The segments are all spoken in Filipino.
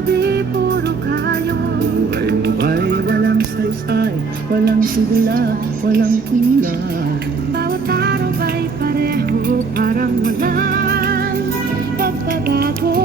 gabi puro kayo. Buhay mo ba'y walang saysay, walang sigla, walang kulay? Bawat araw ba'y pareho, parang walang pagbabago.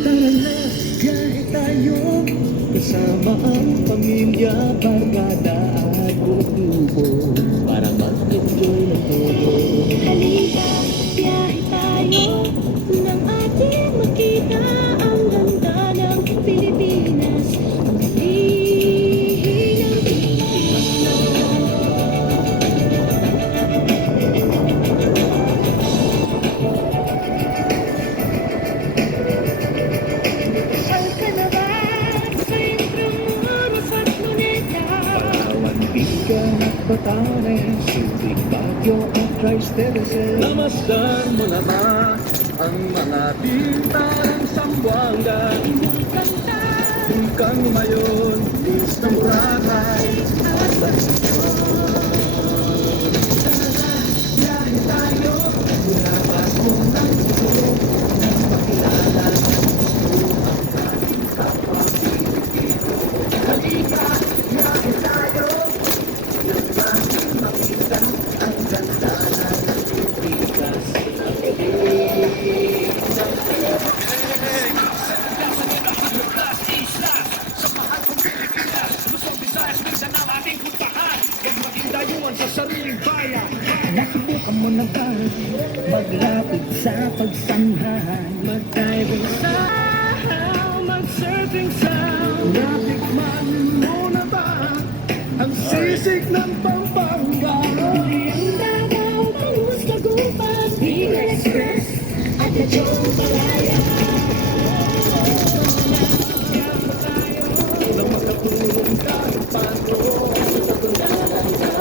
Tara na, biyahe tayo, kasama ang pamilya, barkada at grupo, para mag-enjoy ng todo. Halika, biyahe tayo, nang ating makita ang ganda ng Pilipinas. Ang galing ng Pilipino. Saan ka na ba? Sa Intramuros at Luneta. Palawan, Bigan at Batanes, Subic, Baguio at Tristeres. Namasdan mo na ba ang mga pintarang Sambuanga? Kanta, Hanggang ngayon, is ng Boracay at Basilan. Biyahe tayo, ulabas mo ng siguro, nang makilala ng gusto ang ating kapwa Pilipino. Halika, biyahe tayo, nang ating makita ang ganda ng Pilipinas. Ang galing ng sa sariling bayan. Nasubukan mo na ba maglapit sa pagsanhan? Mag-diving sa mag-surfing sa natikman mo na ba ang sisig ng Pampanga? ang Davao, Tagus, Dagupan, Bicol Express at Lechon Malaya. Nang makatulong kahit paano sa tunalan ka.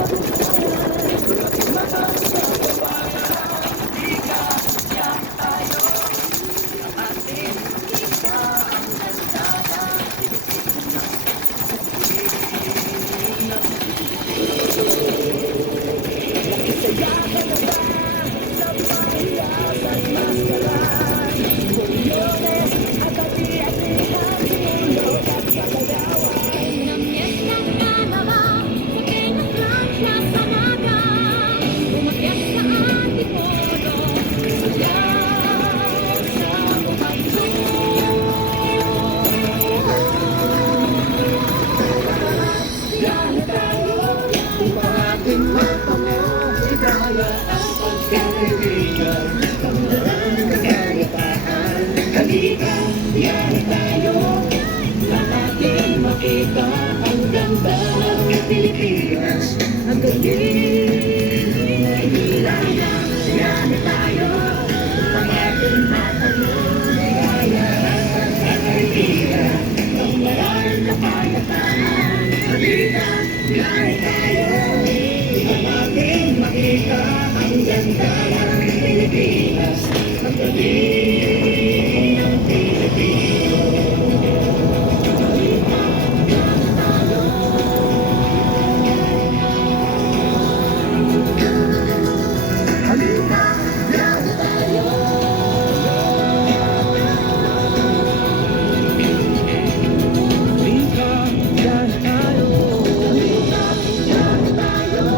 Halika, biyahe tayo, nang ating makita ang ganda ng Pilipinas. Ang galing ng Ilaya, biyahe tayo, nang ating matalong ligaya. Ang kaibigan, ng maraming kapayapaan. Halika, biyahe tayo, nang ating makita ang ganda ng Pilipinas. Ang galing ng Pilipino. Halika, biyahe tayo. Halika, biyahe tayo. Halika, biyahe tayo. Halika, biyahe tayo.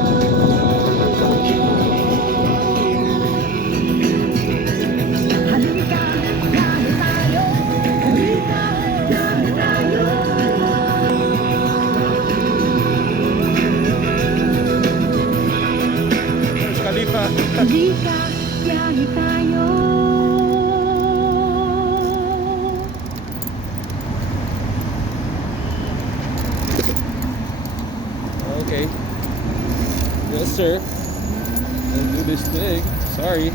Halika, biyahe tayo. Khalifa. Halika, biyahe tayo. Okay. Yes, sir. Don't do this thing. Sorry.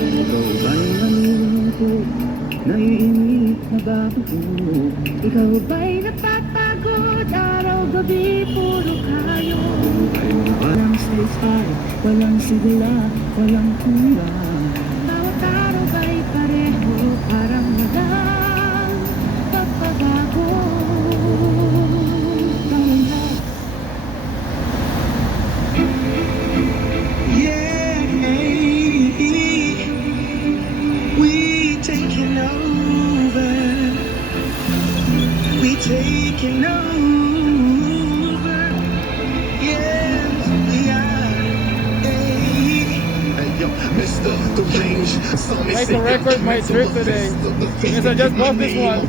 Ikaw ba'y nalulungkot, naiinip, nagatuhog? Ikaw ba'y napapagod? Araw-gabi puro kayo. Buhay mo walang saysay, walang sigla, walang kulay? Bawat araw ba'y pareho, Mr. The range. Some may Like say to record my mental trip today. effects of the Yes, I just bought this one.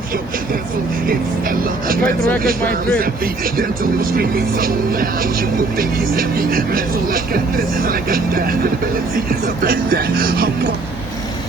Try to record my trip. Dental is screaming so loud, you would think he's heavy. Mental, I got this, I got that. Ability is a back that. Hop on.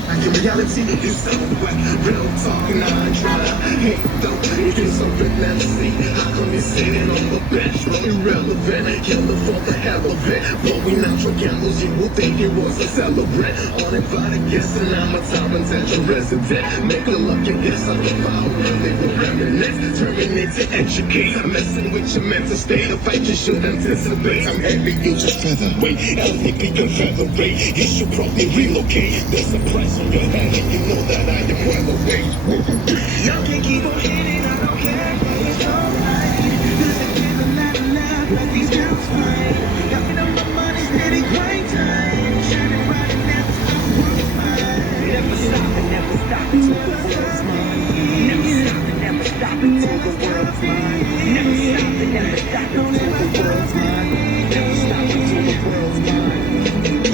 Like in reality, it's so wet. Real talk, non-dry. Hey, though, it is something let's see. How come you're sitting on the bench? Well, irrelevant. Yellow for the hell of it. Blowing out your candles, you would think it was a celebrant. Uninvited guest, and I'm a top intention resident. Make a lucky guess, I'm the power, they will reminisce. Terminate to educate. I'm messing with your mental state. A fight you should anticipate. I'm heavy, you just featherweight. Elevate, become featherweight. You should probably relocate. There's a price on your head, and you know that I am well away. Y'all can keep on hitting, I don't care. It's alright. Cause I give a lot of love like these girls fight. Got me on my money, steady grind time. Shining bright and never stop, work mine. Never stop and never stop until the world's mine. Never stop and never stop until the world's mine. Never stop and never stop until the world's mine. Never stop until the world's mine.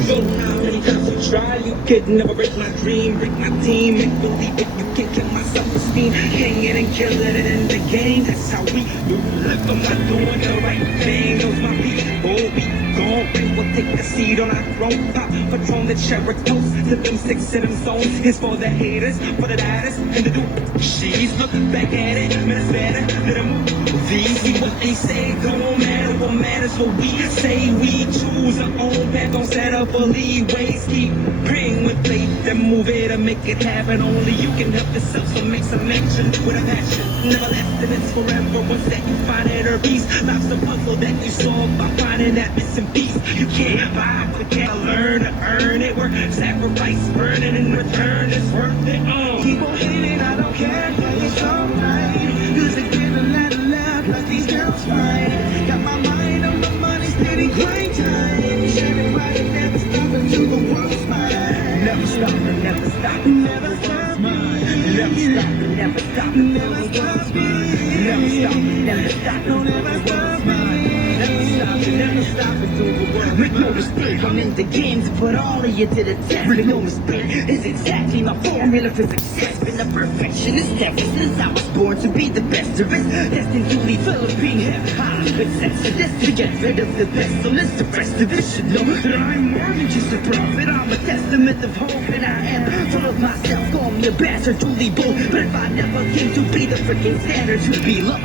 So how many times you try, you could never break my dream, break my team, make believe it, you can't kill my self-esteem. Hang it and kill it in the game, that's how we do. If I'm not doing the right thing, those my people, we gon' bring, we'll take the seat on our throne. Pop Patron, the cherry toast to them 6 of them zones. It's for the haters, for the lighters, and the she's look back at it, man, it's better than a movie. See what they say, don't matter what matters, what we say. We choose our own path, don't set up for leeways. Keep praying with faith and move it and make it happen. Only you can help yourself, so make some action with a passion. Never left and it's forever. Once that you find inner peace, life's the puzzle that you solve by finding that missing piece. You can't buy, but can't learn to earn it. Work, sacrifice, burning in return, it's worth it. Keep on hitting, I don't care, it's alright. Cause I give a lot of love like these girls fight. Got my mind on my money, steady grind time. Shining bright and never stop until the world's mine. Never stop and never stop, never stop. Never stop and never stop until the world's mine. Never stop and never stop until the world's mine. Never stop and never stop until the world's mine. Make no mistake, I'm in the game to put all of you to the test. Make no mistake, it's exactly my formula for success. Been a perfectionist ever since I was born to be the best there is. Destined to leave Philippine hip hop. It's exodus to get rid of the pestilence. The rest of this should know that I'm more than just a prophet. I'm a testament of hope, and I am full of myself. Call me a bastard, truly bold. But if I never came to be the freaking standard to be low,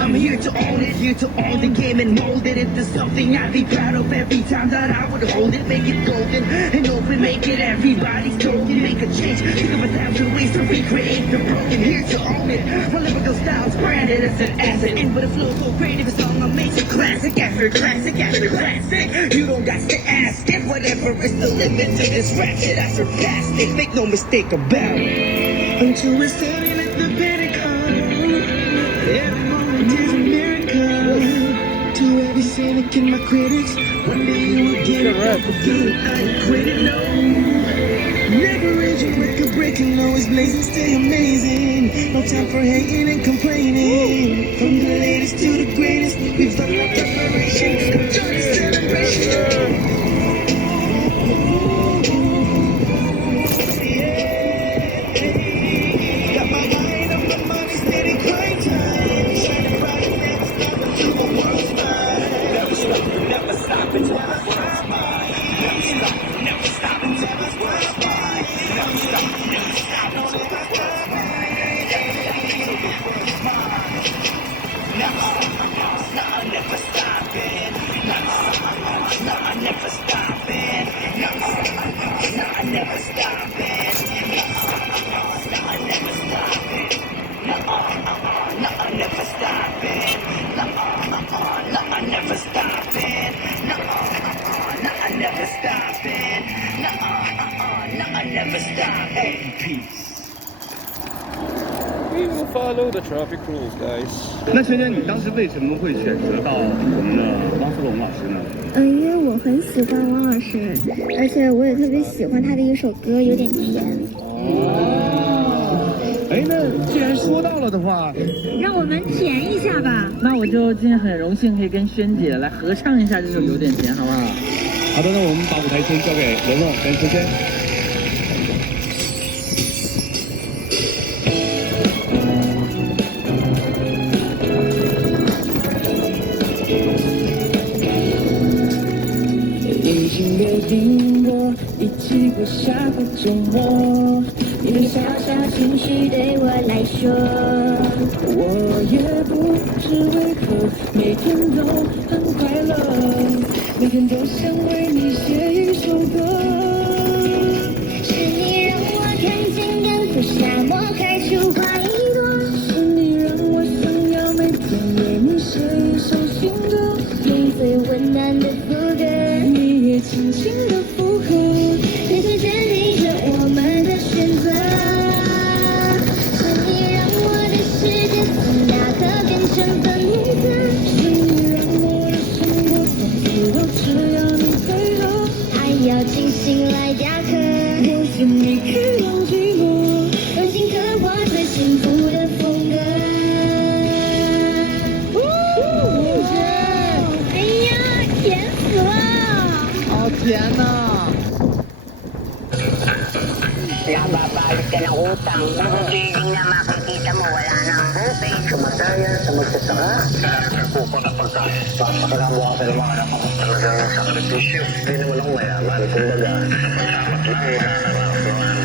I'm here to own it, here to own the game and mold it into something I'd be proud of every time that I would hold it. Make it golden and open, make it everybody's token. Make a change, think of 1,000 ways to recreate the broken. Here to own it, my lyrical style's branded as an asset. And with a flow so creative, a song I make it classic after classic after classic. You don't got to ask it, whatever is the limit to this rap shit, I surpassed it. Make no mistake about it. Until we're standing at the pinnacle, every moment is a miracle. To every cynic and my critics, one day you will get it up again. I ain't quitting, no. Never raging, record breaking, always blazing, stay amazing. No time for hating and complaining. From the latest to the greatest, we've done no preparation. Enjoy the celebration. Got my mind on my money, steady grind time. Shining bright and never stop until the world's mine. Never stop, never stop until the world's mine. Never stop, never stop until the world's mine. Never stop, never stop until the world's mine. Never stop, never stopping. Never stopping. Never stopping. Never stopping. Never stopping. Never stopping. Never stopping. Never stopping. Never stopping. Never stopping. Peace. We will follow the traffic rules, guys. 那芊芊，你当时为什么会选择到我们的汪苏泷老师呢？因为我很喜欢汪老师，而且我也特别喜欢他的一首歌，有点甜。哎，那既然说到了的话，让我们甜一下吧。那我就今天很荣幸可以跟萱姐来合唱一下这首《有点甜》，好不好？好好的，那我们把舞台先交给龙龙跟芊芊。已经约定过一起过下个周末，你的小小情绪对我来说，我也不知为何每天都很快乐，每天都想为你写一首歌。是你让我看见远处沙漠开出花一朵，是你让我想要每天为你写一首新歌，用最温暖的副歌，你也轻轻的附和，随时决定着我们的选择。是你让我的世界从那刻变成粉红色，是你让我的生活从此都只要你配合，爱要精心来雕刻，我是你可以让寂寞。用心刻画最幸福的风格。哎呀，甜死了！好甜呐、Yang babalik ka ng utang, magiging na makikita mo wala nang bukid. Sumasaya sa magsasaka. Nagkukuha ng pagkain. Papakalawa ka sa mga anak mo. Talagang sakripisyo. Hindi naman ako mayaman. Kumbaga, salamat lang nakakarawan.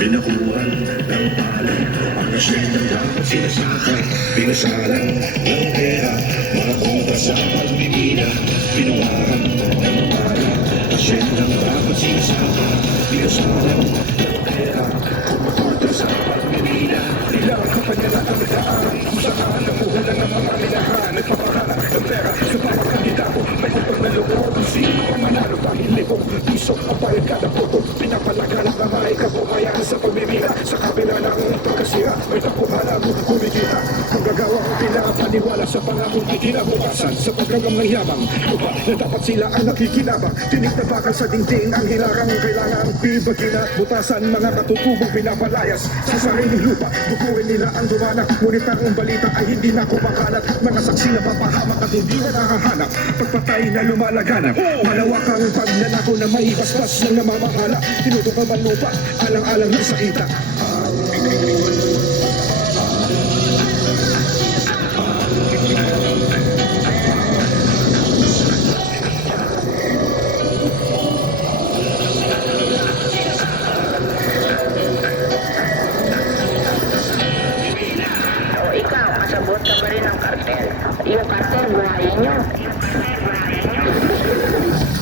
Binakuhan ng palay, ang asyendang dapat sinasaka. Pinasalan ng pera, mga kontra sa pagmimina. Pinuwahan ng palay, asyendang dapat sinasaka. Pinasalan ng pera, mga kontra sa pagmimina. Ilang kapanyalan ang daan, kung saan napuhunan ng mga minahan. Nagpapahala ng pera sa bawat kandidato. May utang na loob, kung sino ang manalo dahil libong piso ang bayad kada boto. Pinapalagalan na may kabuhayan sa pagmimina. Sa kabila ng pagkasira, may tapuhala mo kumikita. Ang gagawa ko pinapaniwala sa pangakong ikinabukasan. Sa paggamang ng yabang, lupa na dapat sila ang nakikinabang. Tinig na bakal sa dingding ang hilarang kailangan bibagin at butasan. Mga katutubong pinapalayas sa sariling lupa. Bukuin nila ang dumana, ngunit ang balita ay hindi na kumakalat. Mga saksi na papahamak at hindi na nakahanap. Pagpatay na lumalaganap, malawak ang pagnanako na may basbas ng namamahala. Tinutukan man lupa, alang-alang ng sakita. O ikaw, kasabot ka ba rin ng kartel? Yung kartel, buhayin nyo.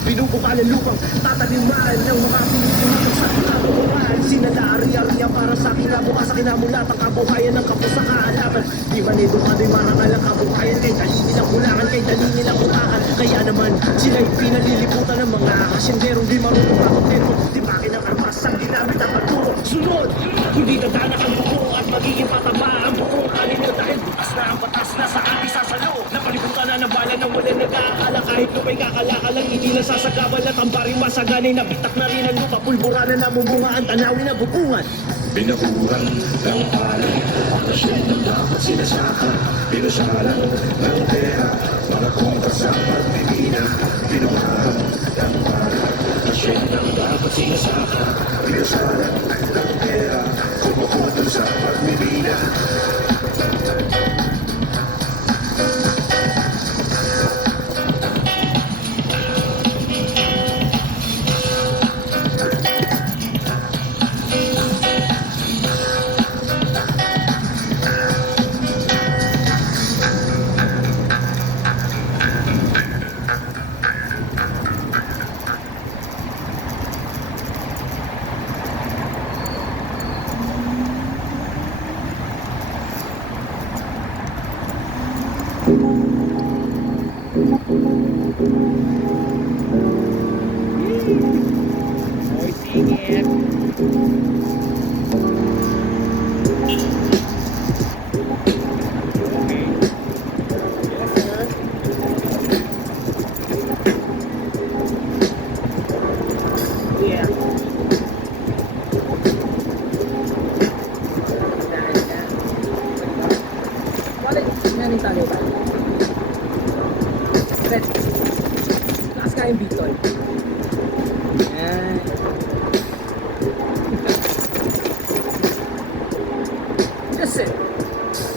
Binubukan ang lupang tataniman ng mga Pilipino sa katotohanan. Sinalari-ariya para sa kinabukasan, kinamulat ang kabuhayan ng kapos sa kaalaman. Di man ito ka din marangal ang kabuhayan, kay dalingin ang kulangan, kay dalingin ang utakan. Kaya naman sila'y pinaliliputan ng mga asinderong di marunong matutempo. Di makin ang armas ang ginamit at pagturo. Sunod! Kundi dadanak ang buko at magiging patama ang buko kanino dahil bukas na ang batas na sa ating sasalo. Napalibutan na ng bala ng walang nag-aakala kahit lumay kakalakalang hindi na sasagabal at ang baring masaganay na bitak na rin ang lupa. Pulbura na namumunga ang tanawin na bubungan. Binakuhan ng palay, ang asyendang dapat sinasaka. Pinasalan ng pera, mga kontra sa pagmimina. Pinuhahan ng palay, asyendang dapat sinasaka. Pinasalan ng pera, kumukontra sa pagmimina. Bicol. Yan. Kasi,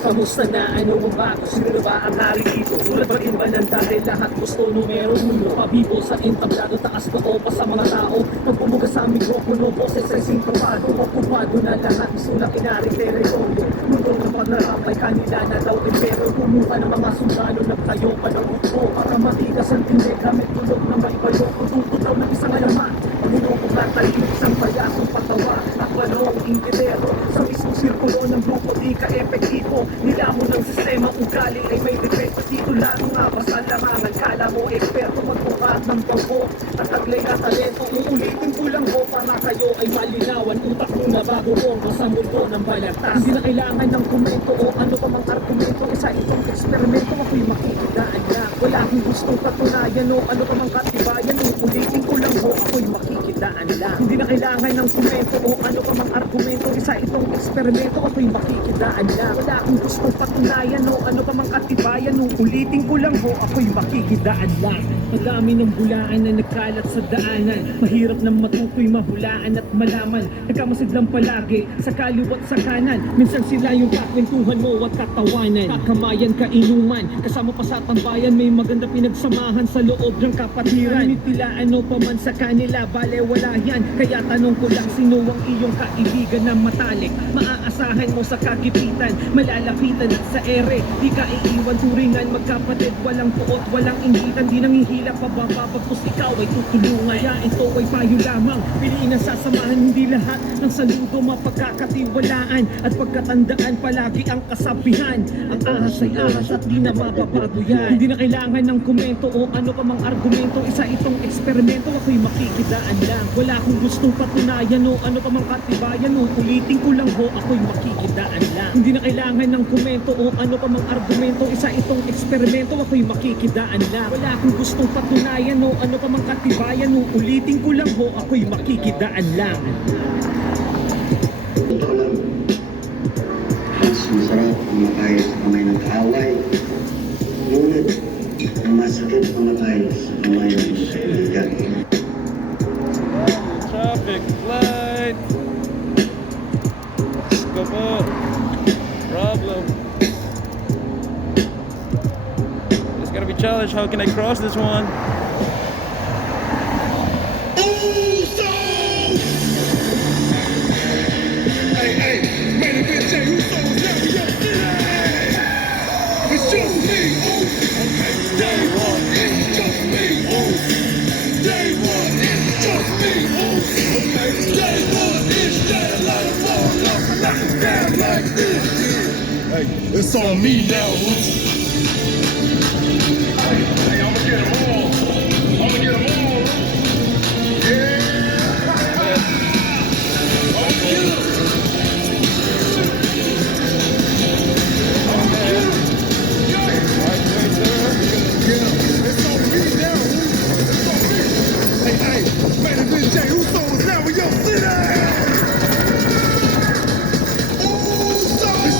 kamusta na? Ano ang bago? Sino ba ang naririto? Tulad pa rin ba ng dahil lahat gusto numero? Mundo pabibo sa entablado, taas na pa sa mga tao. Pagpumuga sa mikropono, boses ay sinkropado. Okupado na lahat, sulat inaring teritoryo. Mundo na pagnarapay, kanila na daw impero. Kumuha ng mga sundalo, nagtayo pa ng utro. Para matigas ang tindi, gamit tulog na may bayo. Tututo daw ng isang alamat. Pagulong at tayo isang payasong patawa. Akbalo ang ingkidero sa mismong sirkulo ng grupo di ka-epektibo. Nilamon ng sistema, ugali ay may depekto. Dito lalo nga basta lamangan. Kala mo eksperto magbuhat ng bangko. Tataglay na talento, uulitin ko lang ho. Para kayo ay malinawan. Utak mo na bago bongo sa mundo ng balagtas. Hindi na kailangan ng komento o ano pa mang argumento. Isa itong eksperimento, ako'y makikidaan na. Wala akong gustong katunayan o ano pa mang katibayan. Uulitin ko lang ho, ako'y makikidaan lang. Hindi na kailangan ng komento o ano pa mang argumento. Isa itong eksperimento, ako'y makikidaan lang. Wala akong gustong patunayan o ano pa mang katibayan. Uulitin ko lang ho, ako'y makikidaan lang. Madami ng bulaan na nagkalat sa daanan. Mahirap ng matukoy, mahulaan at malaman. Nagkamasidlang palagi sa kaliwat sa kanan. Minsan sila yung kakwentuhan mo at katawanan. Kakamayan, kainuman, kasama pa sa tambayan. May maganda pinagsamahan sa loob ng kapatiran. Ngunit tila ano pa man sa kanila, bale wala yan. Kaya tanong ko lang, sino ang iyong kaibigan na matalik? Maaasahan mo sa kagipitan, malalapitan at sa ere. Di ka iiwan turingan, magkapatid, walang puot, walang inggitan. Di nangihila pababa, pagpus ikaw ay tutulungan. Kaya ito ay payo lamang, piliin ang sasamahan. Hindi lahat ng saludo mapagkakatiwalaan. At pagkatandaan palagi ang kasabihan. Ang ahas ay ahas at di na mababago yan. Hindi na kailangan ng komento o ano pa mang argumento. Isa itong eksperimento, ako'y makikidaan lang. Wala akong gustong patunayan o ano pa mang katibayan. Ulitin ko lang ho, ako'y makikidaan lang. Hindi na kailangan ng komento o ano pa mang argumento. Isa itong eksperimento, ako'y makikidaan lang. Wala akong gustong patunayan o ano pa mang katibayan. Ulitin ko lang ho, ako'y makikidaan lang. Totoo lang, mas masarap mamatay sa kamay ng kaaway. Ngunit, ang masakit mamatay sa kamay ng kaibigan. Traffic light. Go po. Problem. It's gotta be challenged. How can I cross this one? Hey, hey, man, if it's Jay Uso, now we up in it. It's just me, ooh. Day one, it's just me, ooh. Day one, it's just me, ooh. Day one, it's just like fall off, knock it down like this. Hey, it's on me now, ooh. Hey, I'ma get them all. I'ma get them all. Yeah.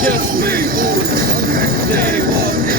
Just me. Day one.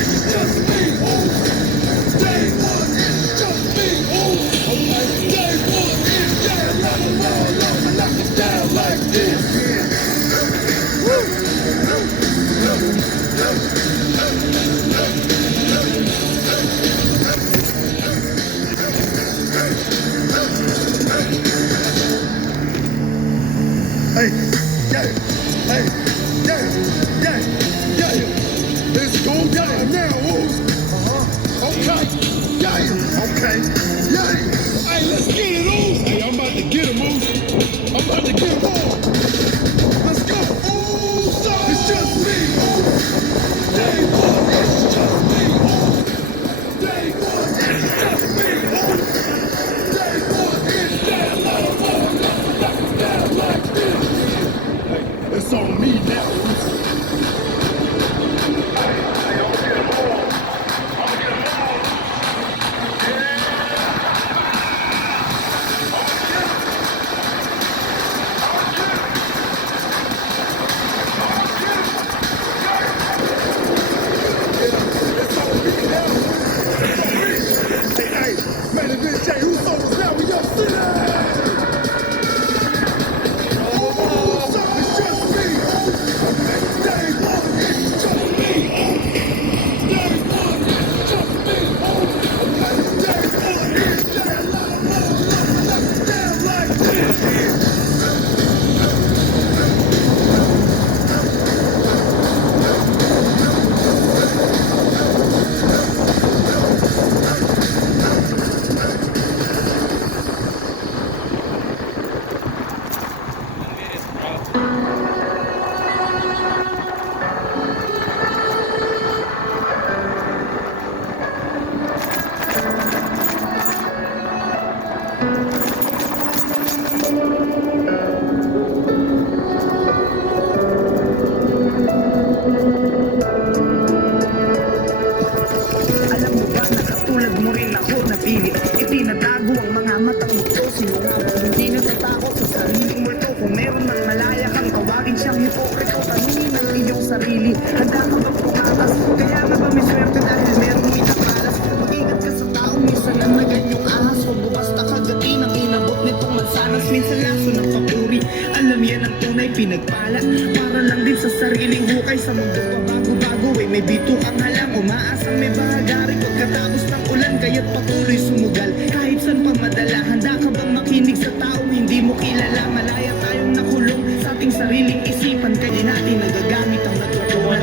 Alam mo ba na katulad mo rin ako napili Itinatago ang mga matang muto Sino nga ba hindi natatakot sa sariling multo Kung meron mang malaya kang tawagin siyang hipokrito Tanungin ang iyong sarili Handa ka bang pumatas? Kaya nga ba may swerte dahil merong minapalas Mag-ingat ka sa taong minsan na naganyong ahas Huwag mo basta kagatin ang inabot nitong mansanas Minsan laso ng papuri Alam yan ang tunay pinagpala Para lang din sa sariling hukay Sa mundo pabago-bago may bito kang halang Umaasang may bahagari pagkatapos ng ulan Kaya't patuloy sumugal kahit saan pa madala Handa ka bang makinig sa taong hindi mo kilala Malaya tayong nakulong sa ating sariling isipan Kaya natin nagagamit ang natutunan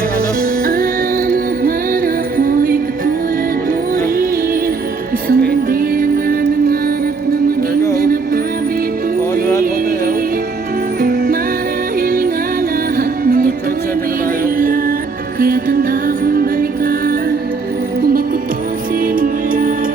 Man ako'y katulad mo rin Isang bandera na nangarap na maging ganap na bituin Marahil nga lahat ng ito'y may dahilan Kaya tanda kong balikan Kung ba't ito sinimulan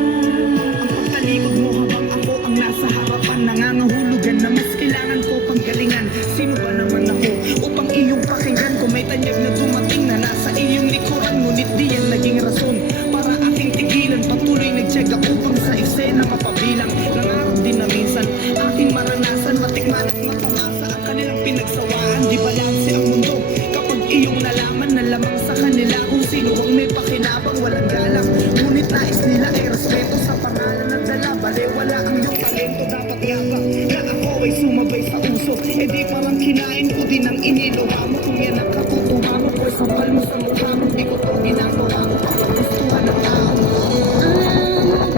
Ang pagtalikod mo habang ako ang nasa harapan Nangangahulugan na mas kailangan ko pang galingan Sino ba naman ako upang iyong pakinggan Kung may tanyag na dumating na nasa iyong likuran Ngunit di yan naging rason para aking tigilan Patuloy nagtyaga upang sa eksena mapabilang Nangarap din na minsan aking maranasan Matikman at matamasa ang kanilang pinagsawaan Di balanse ang mundo kapag iyong nalaman na lamang sa kanila Kung sino ang may pakinabang walang galang Ngunit nais nila ay respeto sa pangalan at dala Bale wala ang iyong talento dapat yabang Na ako ay sumabay sa uso E di parang kinain ko din ang iniluwa mo Kung yan ang katutuwa mo Ko'y sampal mo sa mukha mo Di ko to ginagawa mo Papagustuhan ng tao mo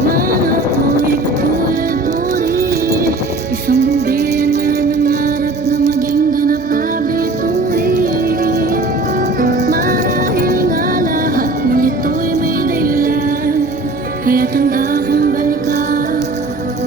Man ako'y katulad mo rin Isang bandera na nangarap na maging ganap na bituin Marahil nga lahat ng ito'y may dahilan Kaya tanda kong balikan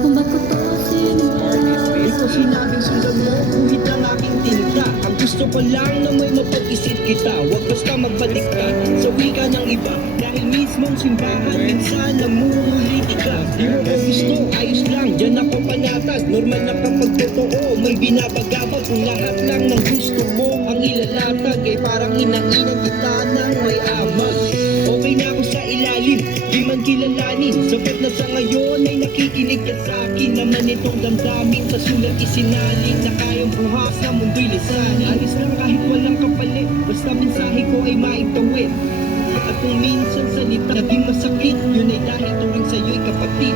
Kung ba't ko to sinimulan Ito sinabing sundan mo, kuhit ang aking tinta Ang gusto ko lang na may mapag-isip kita Huwag basta magbalik ka sa wika ng iba Dahil mismong simbahan, minsan namumuliti ka Di mo ba gusto, ayos lang, dyan ako panatas Normal na kapag totoo, may binabagabag Kung lahat lang ng gusto mo ang ilalatag Eh parang inainag kita ng may amag Okay na ako sa ilalim, di man kilalanin Sapat na sa ngayon ay nakikinig ka sa akin Naman itong damdamin sa sulat isinalin Na kayang buhas na mundo'y lisanin Alis lang kahit walang kapalit Basta mensahe ko ay maitawid At kung minsan salita naging masakit Yun ay dahil tuwing sa'yo'y kapatid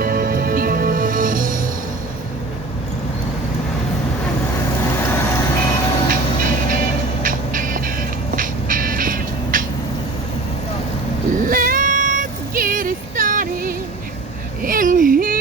Let's get it started in here.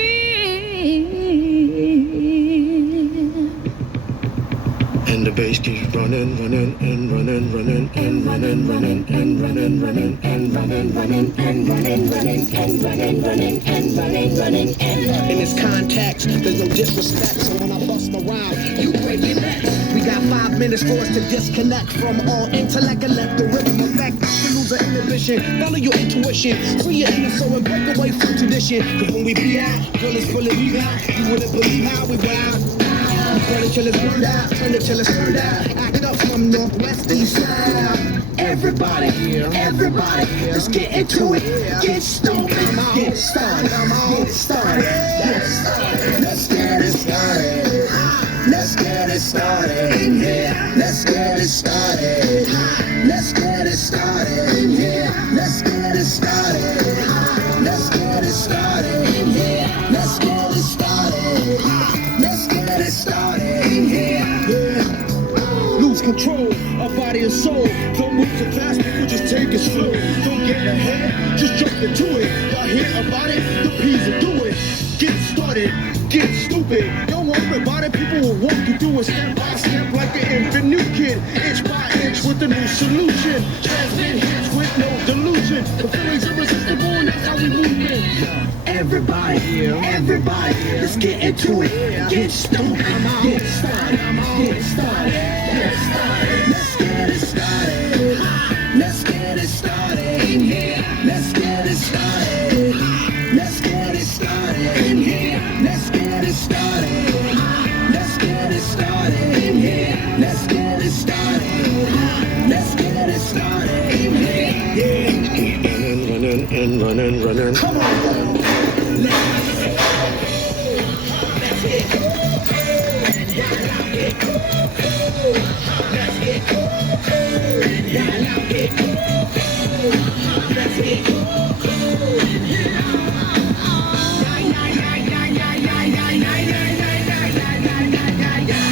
And the bass keeps running, running, and running, running, and running, running, and running, running, and running, running, and running, running, and running, running, and running, running, and in this context, there's no disrespect. So when I bust my rhyme, you break your neck. We got 5 minutes for us to disconnect from all intellect and let the rhythm affect. To lose the inhibition, follow your intuition, free your inner soul and break away from tradition. Cause when we be out, girl, it's full of me out. You wouldn't believe how we wild. Burn it till it's burned out, turn it till it's turned out. Act up from northwest east side. Everybody, let's get into it. Get stupid, get started, get started, get started. Let's get it started. Let's get it started in here. Let's get it started. Let's get it started in here. Let's get it started. Let's get it started in here. Let's get it started. Let's get it started in here. Yeah. Lose control of body and soul. Don't move too fast, people just take it slow. Don't get ahead, just jump into it. Y'all hear about it? The P's will do it. Get started, get stupid. Don't worry about it, people will walk you through it step by step like an infant new kid. Inch by inch with a new solution. Transmit hits with no delusion. The feeling's irresistible and that's how we move in. Everybody, let's get into it. Get stupid, get started, get started, get started. Let's get it started. Let's get it started in here. Let's get it started. Let's get it started in here. Let's get it started. running, running. Come on.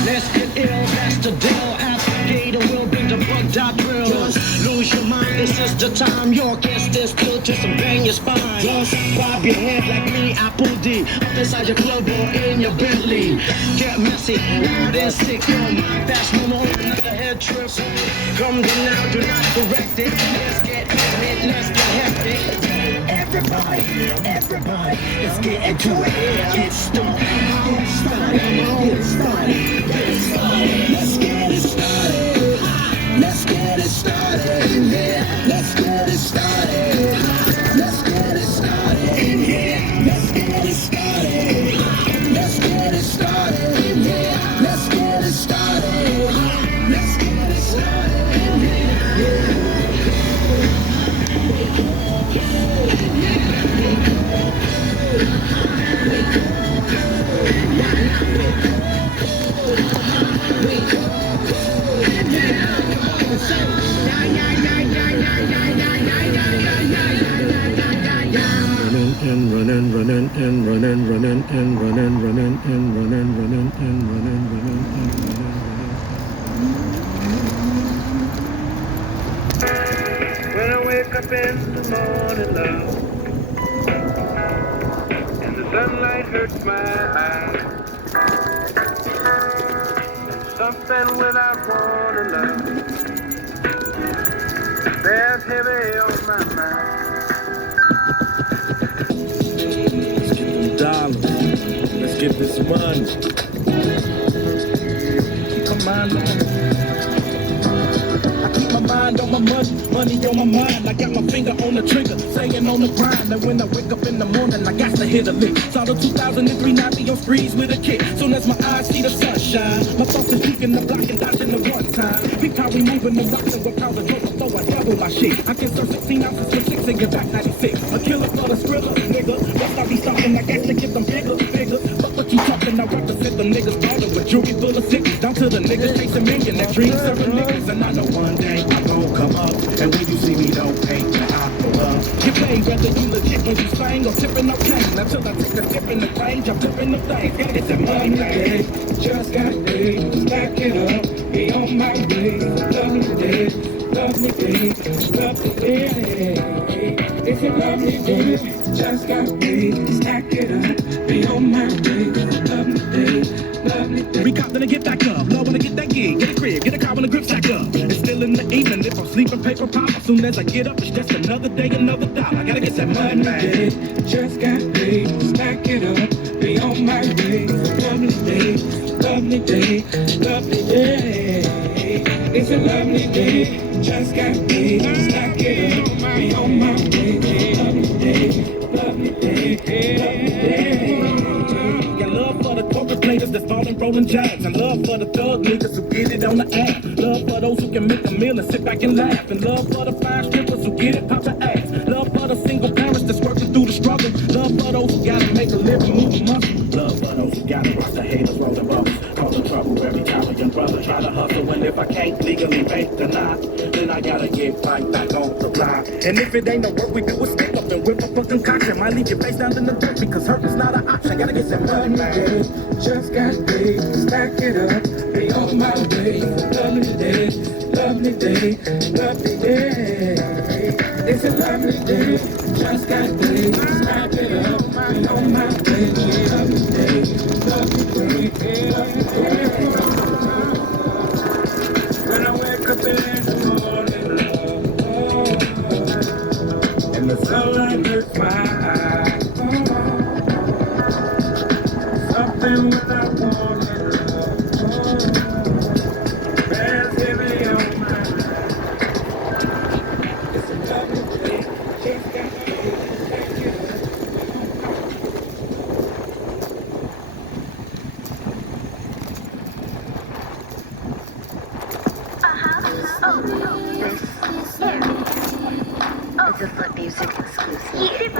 Let's get ill, that's the deal. Alligator will bring the bug dot drill. Just lose your mind, this is the time. Your guest is still just and bang your spine. Just bob your head like me, Apple D. Up inside your club or in your Bentley. Get messy, loud and sick. Your mind fast, no more another head trip. Come to now, do not correct it. Let's get it, let's get hectic. Everybody, let's get into it. Get started, get started, get started, get started. Let's get it started. Let's get it started in here. Let's get it started. Let's get it started in here. Let's get it started. Let's get it started in here. Let's get it started. Let's get it started in here. Running, running, and running, running, and running, running, and running, running, and running, running, and running. When I wake up in the morning, love, and the sunlight hurts my eyes, and something without warning, love, bears heavy on my mind. Let's get them dollars. Let's get this money. Keep my mind on I keep my mind on my money on my mind. I got my finger on the trigger, staying on the grind. And when I wake up in the morning, I got to hit a lick. Saw the 2003 Nazi on sprees with a kick. Soon as my eyes see the sunshine, my thoughts is peeking the block and dodging the one time. Peep how we moving the rocks and we're proud to go, so I double my shit. I can serve 16 ounces for 6 and get back 96. A killer for the skrilla, nigga. Must I be stopping? I gas to get them bigger. But what you talking? I represent them niggas ballin' with jewelry full of sickles. Down to the niggas chasing millionaire dreams, serving niggas. And I know one day I'm gon' come up. And when you see me, don't hate the opera. You play whether you legit when you sing or tipping no cane. Until I take a dip in the range, I'm flipping the things. Gotta get that money. Just got paid, stack it up, be on my way. Lovely day, lovely day, lovely day. It's a lovely day. Just got paid, stack it up, be on my way. Lovely day, lovely day. We cop to get back up. Love when I get that gig, get a crib, get a car when the grip stack up. It's still in the evening. If I'm sleeping, paper pop. As soon as I get up, it's just another day, another dollar. I gotta get that money. Just got paid, stack it up, be on my way. Lovely day, lovely day, lovely day. It's a lovely day. Just got paid, stack it up, be on my way. Lovely day, lovely day, lovely day. Got love for the corporate players that's falling, rolling jobs. And love for the thug niggas who get it on the app. Love for those who can make a meal and sit back and laugh. And love for the fine strippers who get it, pop the ass. Love for the single parents that's working through the struggle. Love for those who gotta make a living, move a muscle. Love for those who gotta watch the haters rolling bubbles. Causing trouble every time a young brother try to hustle. And if I can't legally make the knot, then I gotta get right back on the block. And if it ain't no work, we do a stick up and whip a fucking concoction. Might leave your face down in the dirt because hurt is not an option. Gotta get some money, man. Just got paid, stack it up, be on my way. Lovely day, lovely day, lovely day. It's a lovely day. Just got paid, stack it up, be on my way. Lovely day, lovely day, lovely day. When I wake up in the morning, love, and the sunlight hurts my eyes, something without warning, love, bears heavy on my mind. It's a lovely day. Just got paid, stack it up. It's a Foot Music exclusive.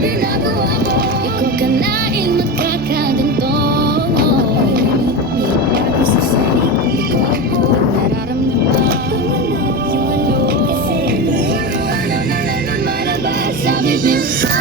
ginagawa ko. Ikaw ka naing magkakaganto. Bago sa sarili ko, nararamdaman yung ano. Kasi ano na lang naman ang bahal sa bibig ko.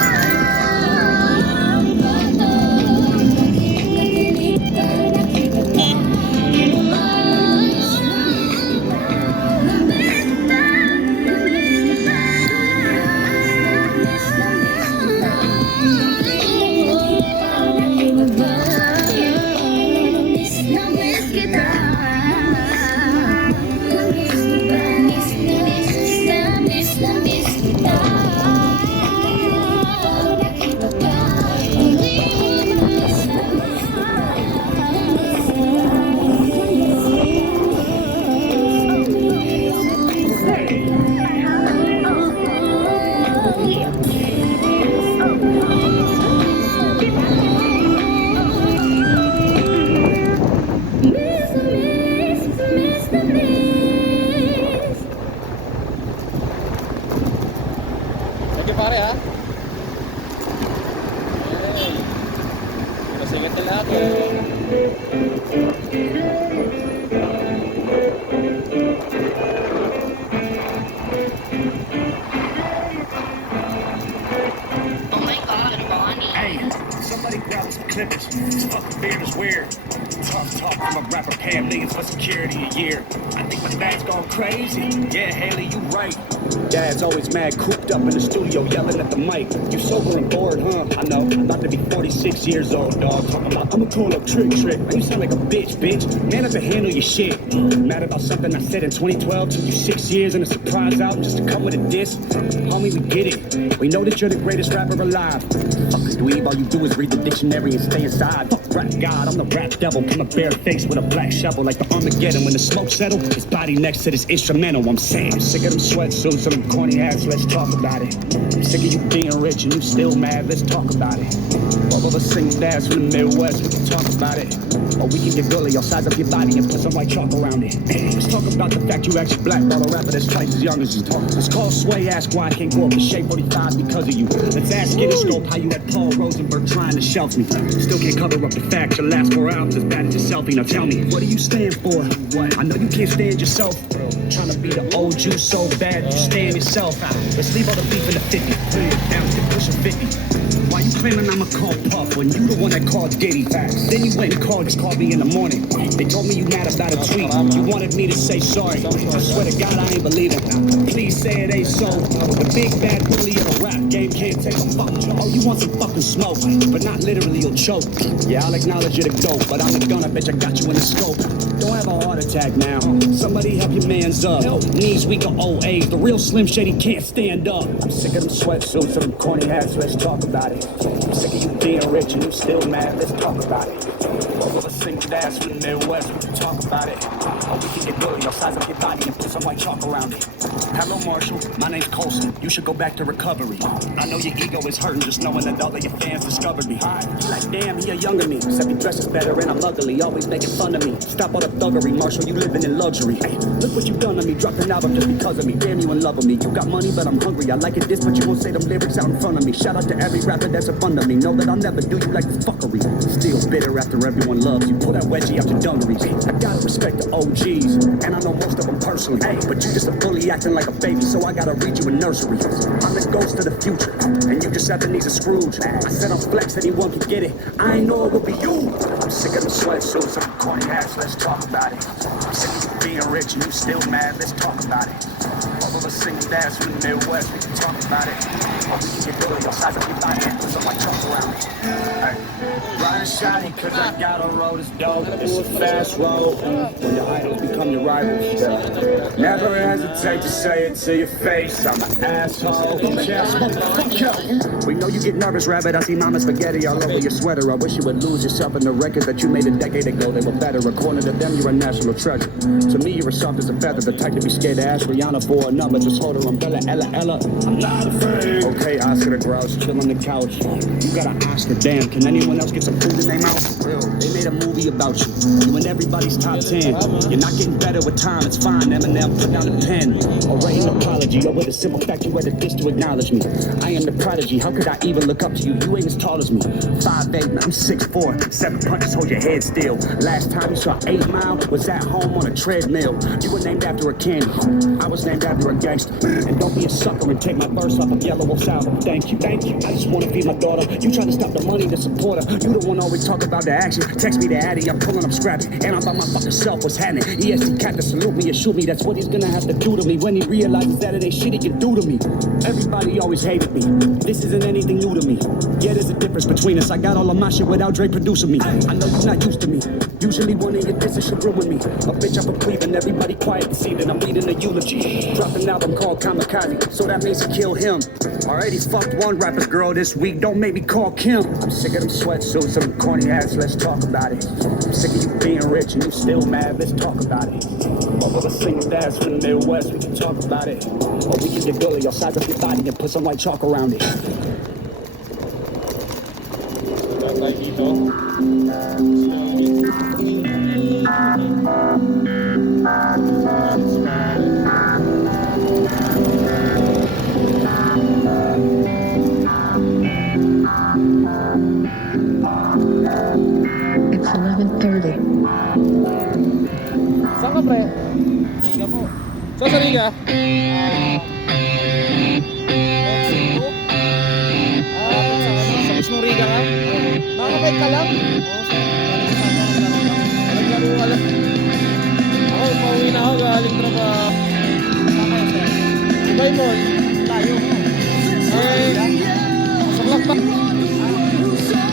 Oke pare ha. Masih ingat nila ako. Oh my God, Bonnie. Hey, somebody grab some clippers. This fucking beard is weird. Tough talk from a rapper paying millions for security a year. I think my dad's gone crazy. Yeah, Haley, you right. Dad's always mad, cooped up in the studio, yelling at the mic. You sober and bored, huh? I know. I'm about to be 46 years old, dog. Talking about, I'm a call-up trick. Man, you sound like a bitch. Man up and handle your shit. Mad about something I said in 2012. Took you 6 years and a surprise out just to come with a diss. Homie, we get it. We know that you're the greatest rapper alive. Fuck a dweeb, all you do is read the dictionary and stay inside. Fuck rap god, I'm the rap devil. Come a bare face with a black shovel like the Armageddon. When the smoke settle, his body next to this instrumental. I'm saying, I'm sick of them sweatsuits and them corny hats, let's talk about it. I'm sick of you being rich and you still mad, let's talk about it. All of us single dads from the Midwest, we can talk about it. Or we can get gully, I'll size up your body and put some white chalk around it. Let's talk about the fact you actually blackball a rapper that's twice as young as you. Let's call Sway, ask why I can't go up to Shea 45 because of you. Let's ask Interscope how you had Paul Rosenberg trying to shelf me. Still can't cover up the fact your last 4 hours as bad as your selfie. Now tell me, what do you stand for? What? I know you can't stand yourself. Trying to be the old you so bad, you stand yourself out. Let's leave all the beef in the 50. Down to pushing 50. Why you claiming I'm a call puff when you the one that called Diddy facts? Then you went and called me in the morning. They told me you mad about a tweet. You wanted me to say sorry. I swear to God I ain't believing. Please say it ain't so. The big bad bully of the rap game can't take a fuck. Oh, you want some fucking smoke, but not literally, you'll choke. Yeah, I'll acknowledge you're the dope, but I'm the gun, I bet I got you in the scope. Don't have a heart attack now. Somebody help your man's up. Knees weak or old age. The real Slim Shady can't stand up. I'm sick of them sweatsuits and them corny hats, let's talk about it. I'm sick of you being rich and you still mad, let's talk about it. All of us single dads from the Midwest, we can talk about it. Or we can get good, I'll size up your body and put some white chalk around it. Hello, Marshall, my name's Colson. You should go back to recovery. I know your ego is hurting just knowing that all of your fans discovered me. You like, damn, he a younger me. Except he dresses better and I'm ugly, always making fun of me. Stop all the thuggery, Marshall, you living in luxury. Hey, look what you done to me, dropped an album just because of me. Damn, you in love with me. You got money, but I'm hungry. I like it this, but you won't say them lyrics out in front of me. Shout out to every rapper that's a fun of me. Know that I'll never do you like this fuckery. Still bitter after everyone loves you. Pull that wedgie out your dungarees. I gotta respect the OGs, and I know most of them personally. Hey, but you just a bully acting like a baby, so I gotta read you a nursery. I'm the ghost of the future, and you just have the knees of Scrooge. I said I'm flex, anyone can get it. I ain't know it would be you. I'm sick of the sweatsuits and the corny hats, let's talk about it. I'm sick of you being rich and you still mad, let's talk about it. All of us single dads from the Midwest, we can talk about it. Or we can get rid of your size of your body and put some white chalk around it. Hey, riding shiny cause I got a road is dope. It's a fast road when your idols become your rivals. Never hesitate to say it to your face. I'm an asshole. Yeah, fuck you. We know you get nervous, rabbit. I see mama spaghetti all over your sweater. I wish you would lose yourself in the records that you made a decade ago. They were better. According to them, you're a national treasure. To me, you're as soft as a feather. The type to be scared to ask Rihanna for a number. Just hold her umbrella, Ella. I'm not afraid. Okay, Oscar the Grouch, chill on the couch. You got an Oscar, damn. Can anyone else get some food the name out for real. They made a movie about you. You in everybody's top 10. You're not getting better with time, it's fine. Eminem, put down a pen. Or write an apology over the simple fact you had the dish to acknowledge me. I am the prodigy, how could I even look up to you? You ain't as tall as me. 5'8", man, I'm 6'4". 7 punches, hold your head still. Last time you saw 8 Mile was at home on a treadmill. You were named after a candy. I was named after a gangster. And don't be a sucker and take my verse off of Yellow Wolf's album. Thank you, thank you. I just wanna feed my daughter. You try to stop the money to support her. You the one always talk about the action. Text me the Addy, I'm pulling up scrappy. And I'm by my fucking self, what's happening? EST cat to salute me and shoot me. That's what he's gonna have to do to me when he realizes that it ain't shit he can do to me. Everybody always hated me. This isn't anything new to me. Yeah, there's a difference between us. I got all of my shit without Dre producing me. I know you're not used to me. Usually one of your disses should ruin me. A bitch up in Cleveland, everybody quiet to see that I'm reading a eulogy. Dropped an album called Kamikaze, so that means he killed him. Alright, he's fucked one rapper's girl this week, don't make me call Kim. I'm sick of them sweatsuits and them corny ass, let's talk about it. I'm sick of you being rich and you still mad, let's talk about it. But with a single dads from the Midwest, we can talk about it. Or we can get gully, or size up your body and put some white chalk around it. It's 11:30. Saan ka, pre? Riga po. Saan sa Riga? Mexico? Sa mismong Riga ka? Nakakabay ka lang? Oo, sir. Naglaro ka lang. Ako, pauwi na ako, galing trabaho. Saan kayo, sir? Ibay mo, tayo mo. Saklak pa.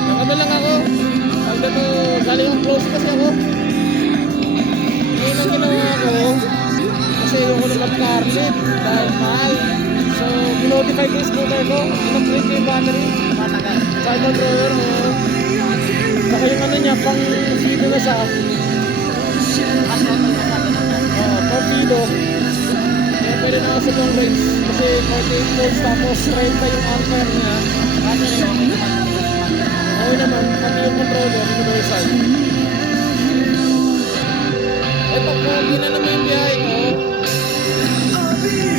Nakano lang ako. Dito, galing ang close kasi ako. Ngayon ang ginawa ko, kasi yung ko nag-carnet dahil mahal. So, minodify ko yung scooter ko. In-upgrade ko yung battery. Side controller mo. Saka yung ano niya, pang Fido na siya. Pang Fido. Kaya pwede na ako sa long range. Kasi 48 volts tapos 30 yung ampere niya. Oo naman, pati yung controller, universal. Eto, kung ginano mo yung biyahe ko,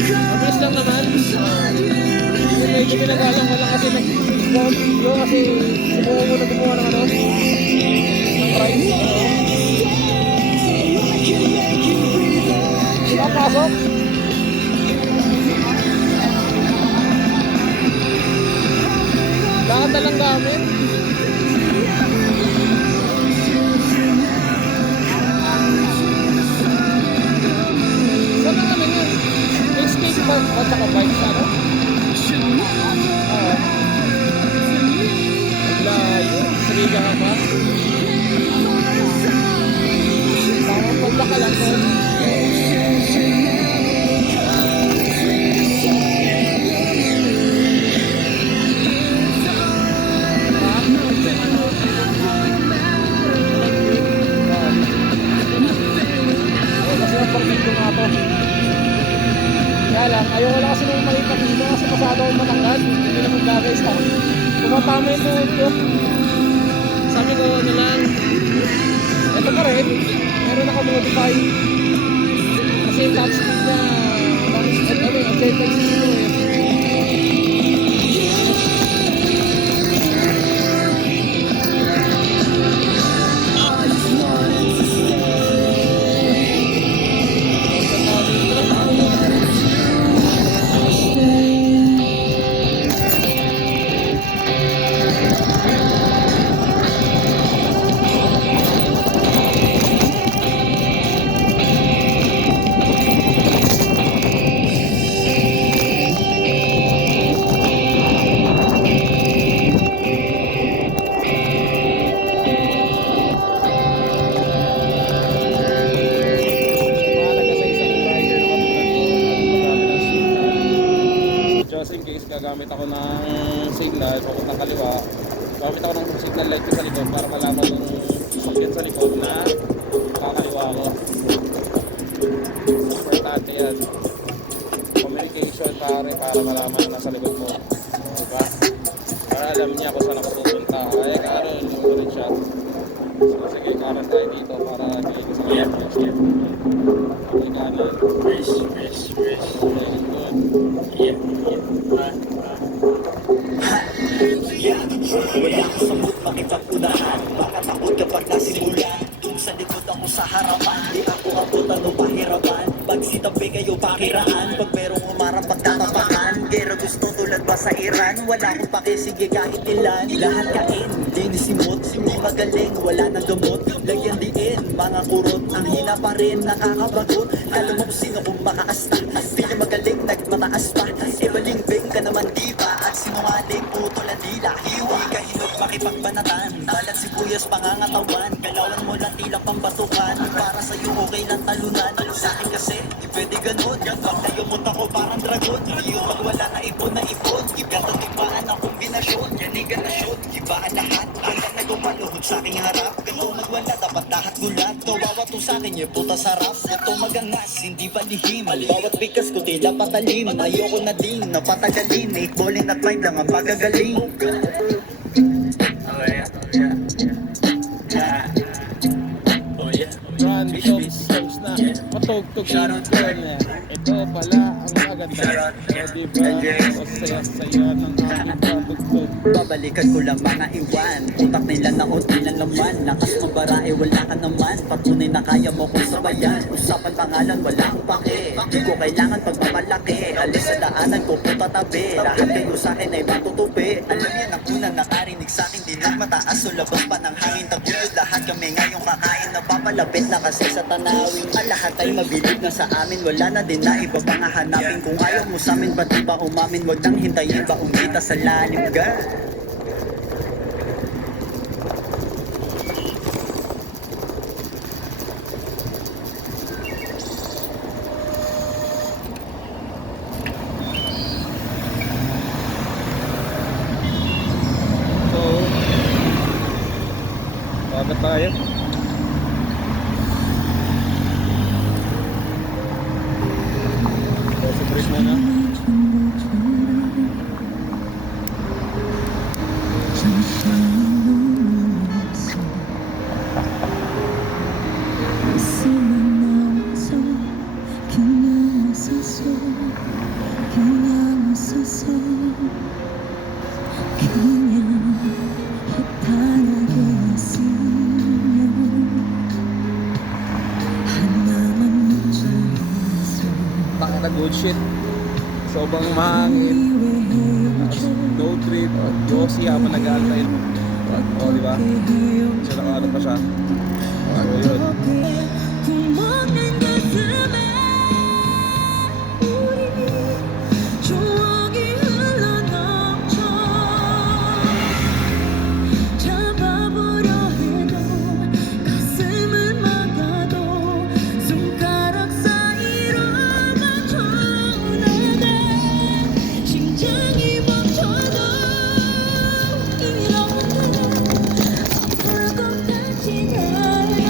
mabilis lang naman. Yung medyo pinagalang ko lang kasi nag-video kasi subukan ko na gumawa ng ano, ng price. Papasok. Lahat na lang gamit. Saan ang ano yun? May skate park at saka bike sa ano? Oo. Layo. Sariga ka pa. Parang pagbaka lang ko. Kaya lang, ayoko lang kasi nung maliit na dito kasi pasado akong matangkad. Hindi naman bagay sa akin. Tumatama yung tuhod ko. Sabi ko, ano lang, ito pa rin, meron naka-modify. Kasi yung top speed na, objective system eh. Gagamit ako ng signal papuntang kaliwa. Gagamit ako ng signal light ko sa likod para malaman yung sakyan sa likod na kakaliwa ko. Importante yan. Communication para malaman na nasa likod mo. Diba? Para alam niya kung saan ako pupunta. Kaya Carol, yung rin siya. So sige, Carol tayo dito para hindi ko sa mga rest. Okay, Carol. Rest. Okay, Wala akong samot makipag-unahan. Baka takot kapag nasimulan. Doon sa likod ako sa harapan. Di ako abot ano pahirapan. Pag sitabi kayo pakiraan. Pag merong umarang pagtatapakan. Pero gusto tulad ba sa Iran? Wala akong pakisige kahit ilan. Lahat kain, di nisimot. Hindi magaling, wala nang gamot. Lagyan diin, mga kurot. Ang hina pa rin, nakakabagot. Alam mo kung sino kung makaasta. Pili magaling, nagmataas pa. Ibalingbing ka naman diba. At sinungaling putol ang dila. Hiwa ka hinog makipagbanatan. Balat sibuyas pangangatawan. Galawan mo lang tila pambatukan. Para sa'yo okay lang talunan. Sa akin kasi, di pwede ganun. Pag nayumot ako parang dragon. Yung pag wala na ipon. Gato tipaan ang kombinasyon. Yanigan na shoot, ibaan lahat. Hanggang nagpapaluhod sa aking harap. Gato magwala, dapat lahat gulat. Kawawa to sa akin, yung puta sarap. Gato magangas, hindi pa lihim. Bawat bigas ko tila patalim. Ayoko na din, napatagalin. 8 bowling at 5 lang ang pagagaling. Run, togs na. Matugtog sa return niya. Ito pala ang maganda. O diba, o saya-saya ng aking patugtog. Babalikan ko lang mga iwan. Utak nila na unti na naman. Lakas mabarae, wala ka naman. Patunay na kaya mo kong sabayan. Usapan pangalan, wala akong pake. Di ko kailangan pagmamalaki. Alis sa daanan ko, puta tabi. Lahat kayo sa akin ay matutupi. Alam yan ang unang nakarinig sa akin. Di lang mataas o labas pa ng hangin. Taguyod lahat kami ngayong kakain. Napapalapit na kasi sa tanawin. Ang lahat ay mabilib na sa amin. Wala na din na iba pang hahanapin. Kung ayaw mo sa amin, ba't di ba umamin? Wag nang hintayin ba umita sa lalim ka? So, bago tayo. So, sa break muna. Pakita good shit. Sobrang mahangin. No trip. Josie habang nag-aantay. O, diba? Siya nakaano pa siya. So, yun. 구멍난 가슴에 우리 추억이 흘러넘쳐 잡아보려 해도 가슴은 막아도 손가락 사이로 맞춰나가 심장이 멈춰도 이런 아플 것 같진 않아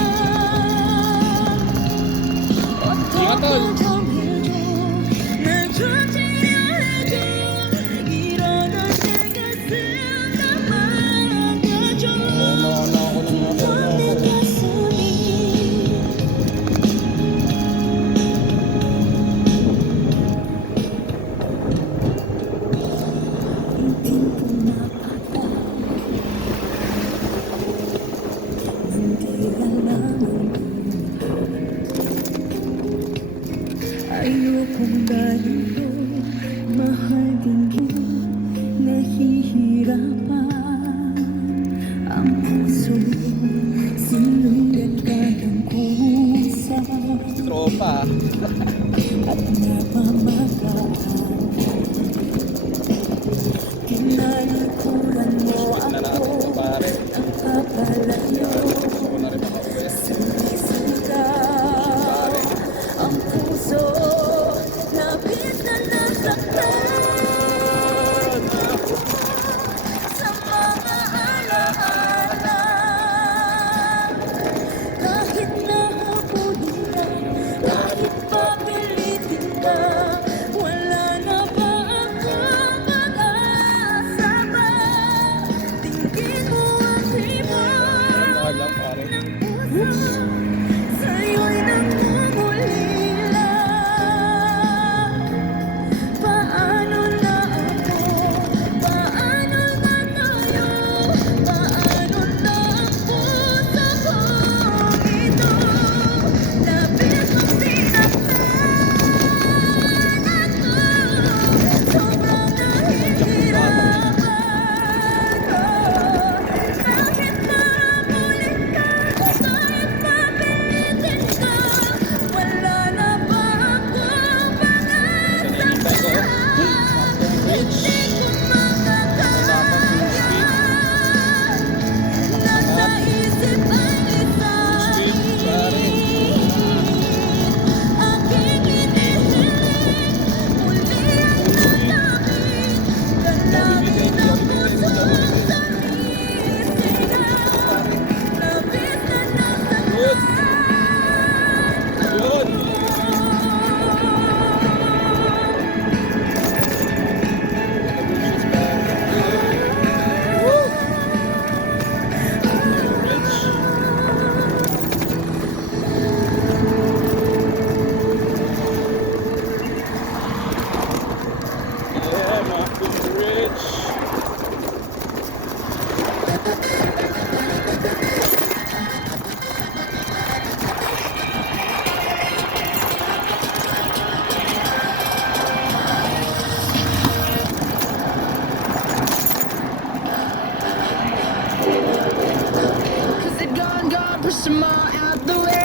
Cause it gone, push them all out the way.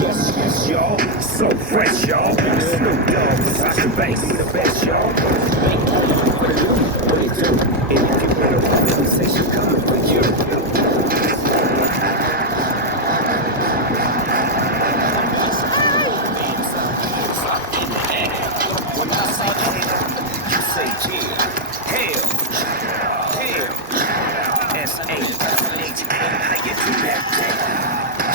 Yes, yes, y'all. So fresh, y'all. Snoop Dogg, Sasha Banks, we the best, y'all. What it do? What it do? And if you wanna run, let me say she coming for you. When I say hell, you say yeah. Hell, hell. S-A-S-H, how you do that?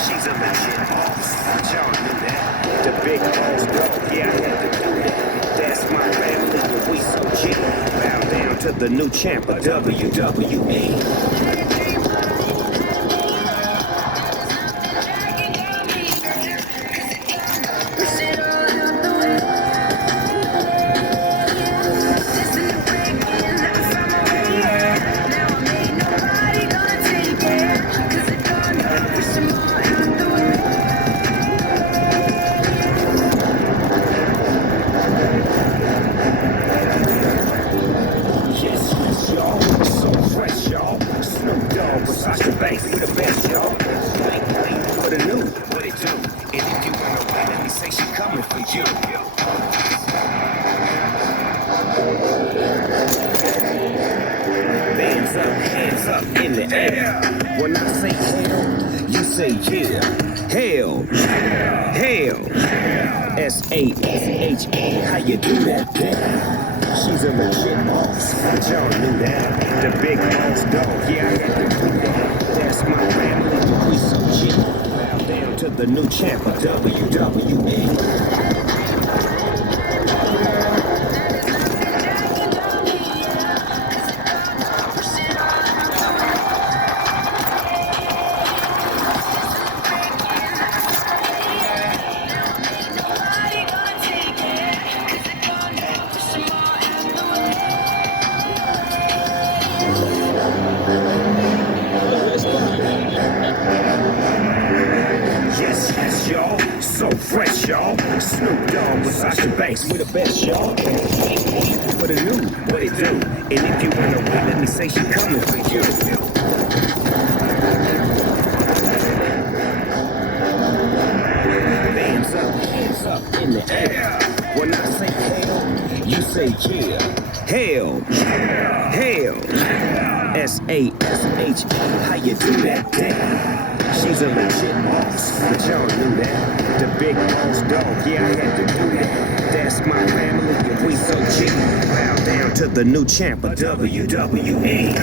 She's a legit boss. Y'all knew that. The big boss dog, yeah, I had to do that. That's my family, and we so G. Bow down to the new champ of WWE. Yes, yes, y'all. So fresh, y'all. Snoop Dogg, Versace Banks, we the best, y'all. Wait, for the new, what it do? And if you wanna win, let me say she coming for you. Hands up in the air. When I say hell, you say yeah. Hell, hell. S-A-S-H-A, how you do that? She's a legit boss, but y'all knew that. The big boss dog, yeah, I had to do that. That's my family, we so G. Bow down to the new champ of WWE. Yes, yes, y'all. So fresh, y'all. Snoop Dogg, Versace Banks, we the best, y'all. For the new, what it do? And if you wanna win, let me say she coming for you. Hands up in the air. When I say hell, you say yeah. Hell, hell. S-A-S-H-A, how you do that? She's a legit boss, but y'all knew that. The big boss dog, yeah, I had to do that. That's my family, and we so G. Bow down to the new champ of WWE.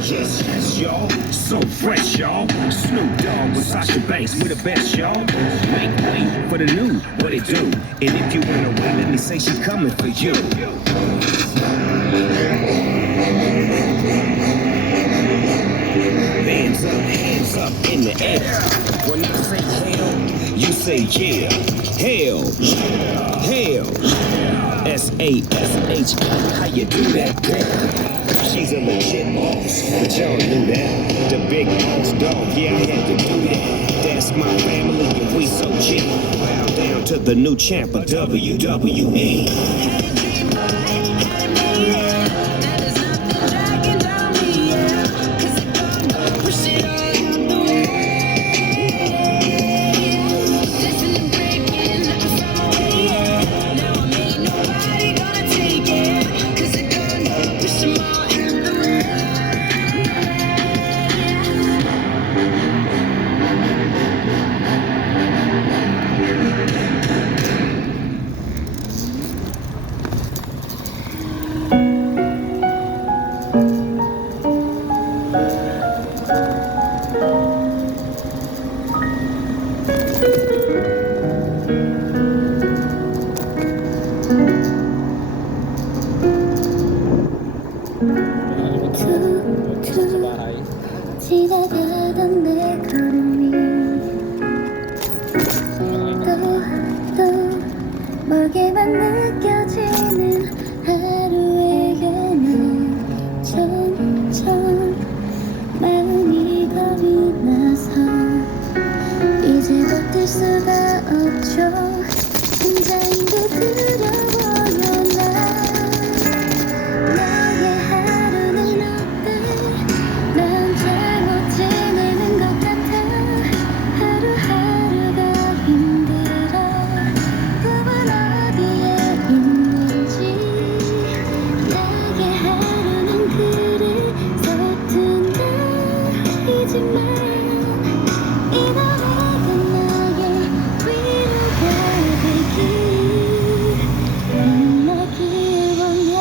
Yes, yes, y'all. So fresh, y'all. Snoop Dogg, Versace Banks, we the best, y'all. Wait, for the new, what it do? And if you wanna win, let me say she coming for you. Hands up in the air. When I say hell, you say yeah. Hell, hell. S-A-S-H-A, how you do that? She's a legit boss, but y'all knew that. The big boss dog, yeah, I had to do that. That's my family, and we so G. Bow down to the new champ of WWE. 깨던 내 걸음이 또 멀게만 느껴지는 하루의 연애 점점 마음이 겁이 나서 이제 버틸 수가 없죠. 혼자인 게 두려워요. 너의 하루는 어때? 난 잘못 지내는 것 같아. 하루하루가 힘들어. 꿈은 어디에 있는지. 나의 하루는 그리 서툰 날이지만 이 노래가 나의 위로가 되길 빛나길 원해.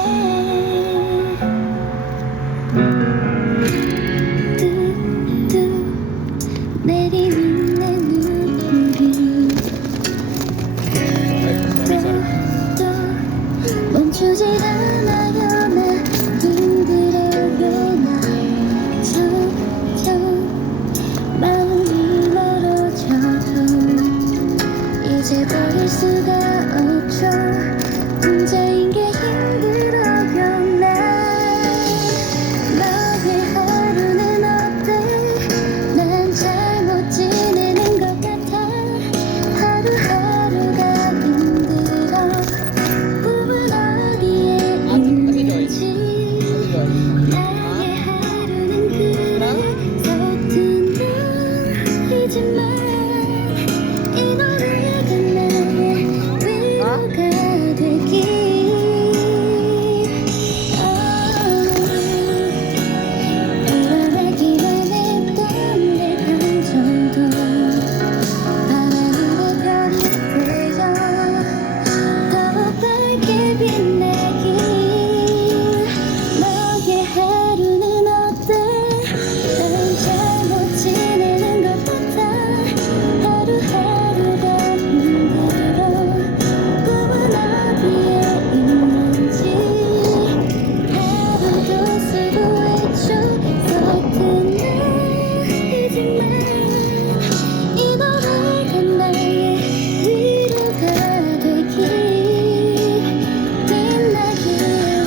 뚝뚝 내리는 내 눈물이 또 멈추질 않아요. 나 힘들어요. 나 점점 마음이 멀어져도 이제 버릴 수가 없죠. 혼자인 게 힘들어요. 너의 하루는 어때? 난 잘못 지내는 것 같아. 하루하루가 힘들어. 꿈은 어디에 있는지. 나의 하루는 그리 서툰 날이지만 이 노래가 나의 위로가 되길. 일어나기만 했던 내 감정도 바람에 별이 되어 더욱 밝게 빛나길. 너의 하루는 어때? 난 잘못 지내는 것 같아. 하루하루가 힘들어. 꿈은 어디에 있는지. 하루도 수고했죠. 서툰 날이지만 이 노래가 나의 위로가 되길 빛나길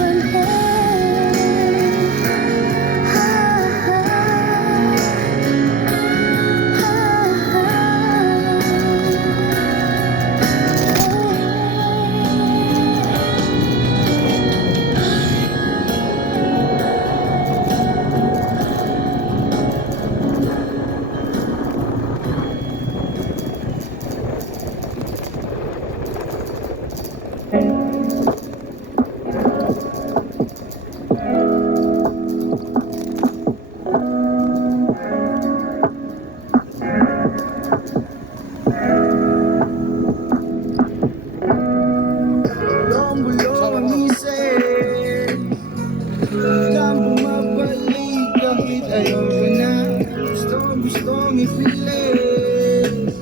원해. Gumulo ang isip. Biglang bumabalik kahit ayaw ko na. Gustong ipilit.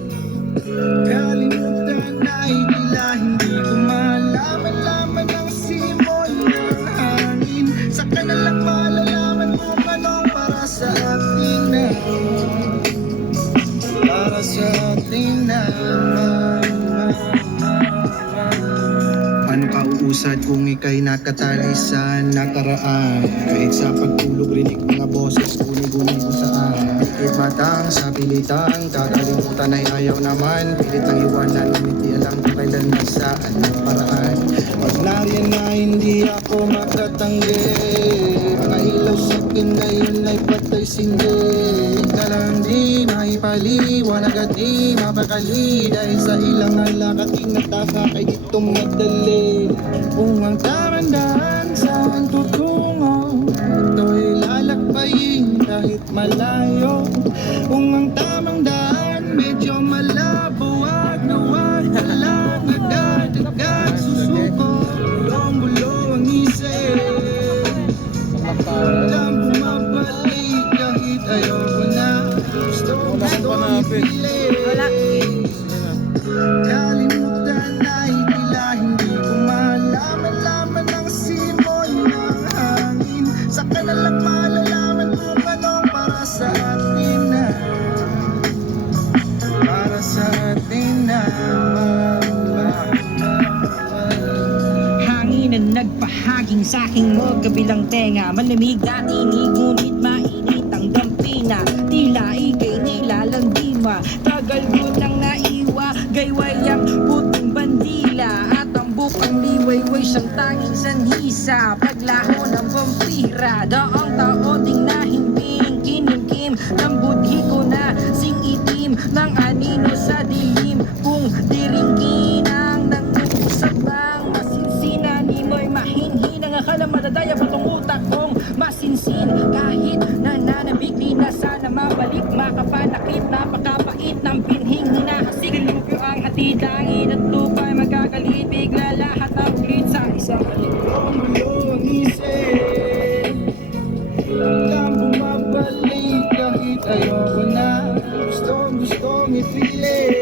Kalimutan na tila hindi ko malaman ang simoy ng hangin. Saka na lang malalaman mo anong para sa atin na. Para sa atin na. Paano ka uusad kung ika'y nakatali sa nakaraan? Kahit sa pagtulog rinig mga boses guni-guni kung saan. Pikit matang sa pilitang kakalimutan ay ayaw naman. Pilit ang iwanan ngunit di alam kung kailan na saan ang paraan. Pag nariyan na hindi ako makatanggi. Mga ilaw sa akin ngayon ay patay sindi. Ka lang di maipaliwanag at di mapakali. Dahil sa ilang alakating nataka kay ditong madali. Kung ang tamang daan saan tutungo, ito'y lalakbayin kahit malayo. Kung ang tamang daan medyo malabo, wag ka lang agad susuko. Bulong-bulo ang isip. Biglang bumabalik kahit ayaw ko na. Gusto ipilit. Kalimutan ay tila hindi ko malaman ang simoy ng hangin. Saka na lang malalaman kung anong para sa atin mensaheng mo kabilang tenga. Malamig at inig ngunit mainit ang dampina. Tila ikay nilalandima, tagal mo nang naiwa. Gayway ang puting bandila at ang bukang liwayway siyang tanging sanhisa. Paglaho ng vampira, daang tao ding nahimbing. Kinimkim ng budhi ko na sing itim ng anino sa dilim. Kung diringgin ang nangusabang masinsina ni mo'y mahinhin. Ang akala madadaya pa tong utak kong masinsin. Kahit nananabik di na sana mabalik, makapanakit, napakapait ng binhing hinahasig. Lupyo ang hatid, langit at lupa'y magkagalit. Bigla lahat ng ulit sa isang balik. Gulo ang isip, hanggang bumabalik kahit ayoko na. Gustong i-feel it.